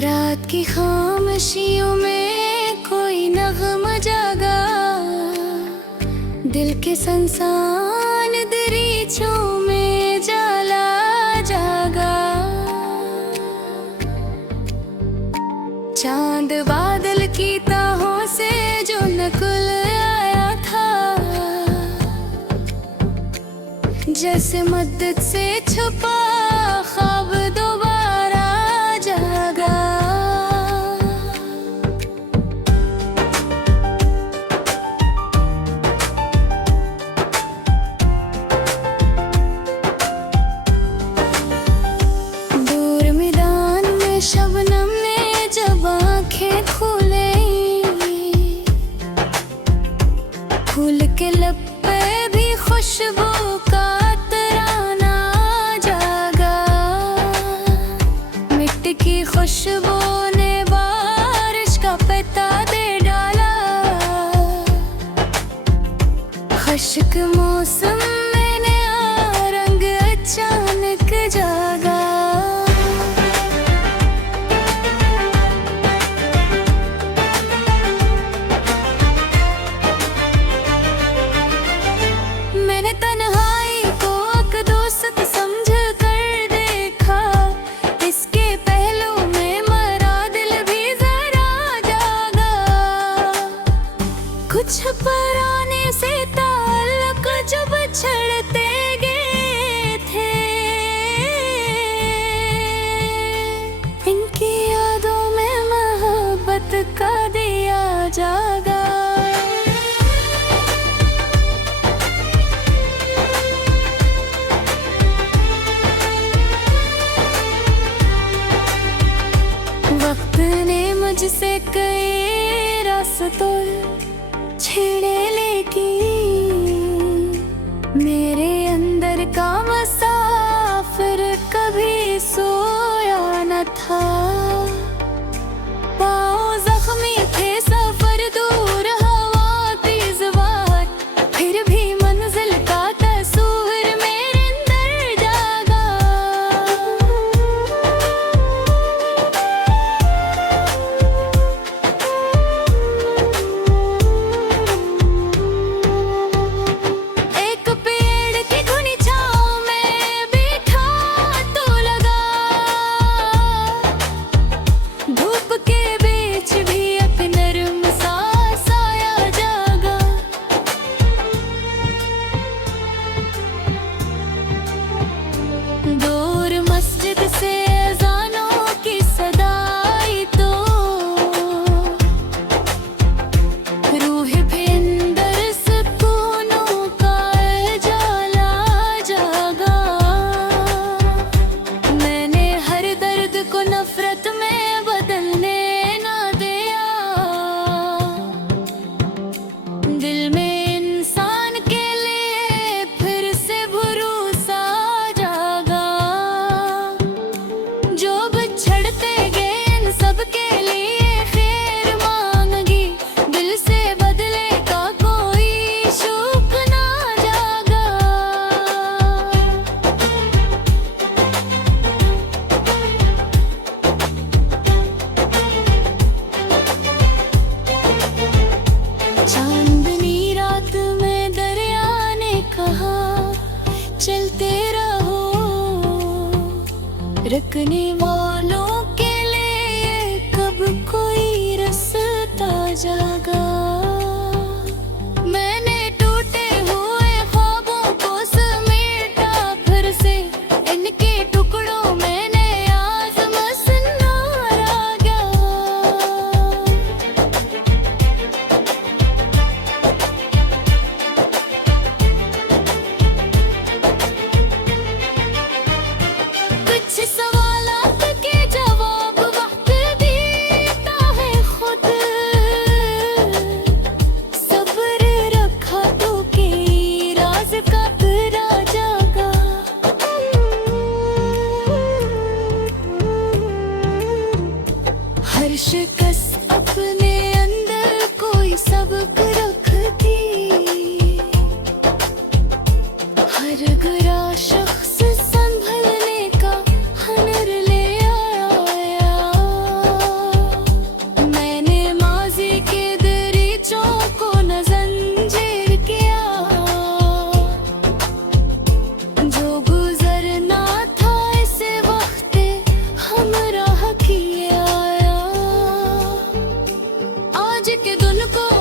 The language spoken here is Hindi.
रात की खामोशियों में कोई नग़्मा जागा, दिल के संसान दरीचों में जाला जागा। चांद बादल की ताहों से जो नकुल आया था, जैसे मद्दत से छुपा ख्वाब दोबारा जागा। दूर मैदान में शबनम ने जब आंखें खोले, फूल के लब पे भी खुशबू का तराना जागा। मिट्टी की खुशबू ने बारिश का पता दे डाला, खुश्क मौसम में नया रंग अचानक जागा। मैंने तन्हाई को अक़दोस्त समझ कर देखा, इसके पहलू में मरा दिल भी जरा जागा। कुछ पुराने से ताल्लुक जो बिछड़ते गए थे, इनकी यादों में मोहब्बत का दिया जागा। वक्त ने मुझसे कई रास्तों छेड़े, लेकिन मेरे अंदर का मुसाफिर कभी सोया न था। पाँव जख्मी थे, सफर दूर, हवा तेज बार, फिर भी मंजिल का तस्वीर मेरे अंदर जागा। एक पेड़ की घनी छाँव में बैठा तो लगा, धूप के बीच भी एक नर्म सा साया जागा। दूर मस्जिद से अज़ानों की सदाई तो रूह भी अंदर सुकूनों का जाला जागा। मैंने हर दर्द को नफरत में बदलने ना दिया, दिल में इंसान के लिए फिर से भरोसा जागा। जो बिछड़ते गए इन सब के लिए खैर मांगी, दिल से बदले का कोई शौक ना जागा। चांदनी रात में दरिया ने कहा, चलते रहो, रुकने वालों के लिए कब कोई रास्ता जागा। मैंने टूटे हुए ख्वाबों को समेटा, फिर से इनके टुकड़ों में नया ज़िम्मेदार आ गया। कुछ सवालात के जवाब वक्त देता है खुद, सब्र रखा तो के राज का परा जागा। हर शिकस्त अपने अंदर कोई सबक रखती, हर गुरा शख्स संभलने का हुनर ले आया। उनको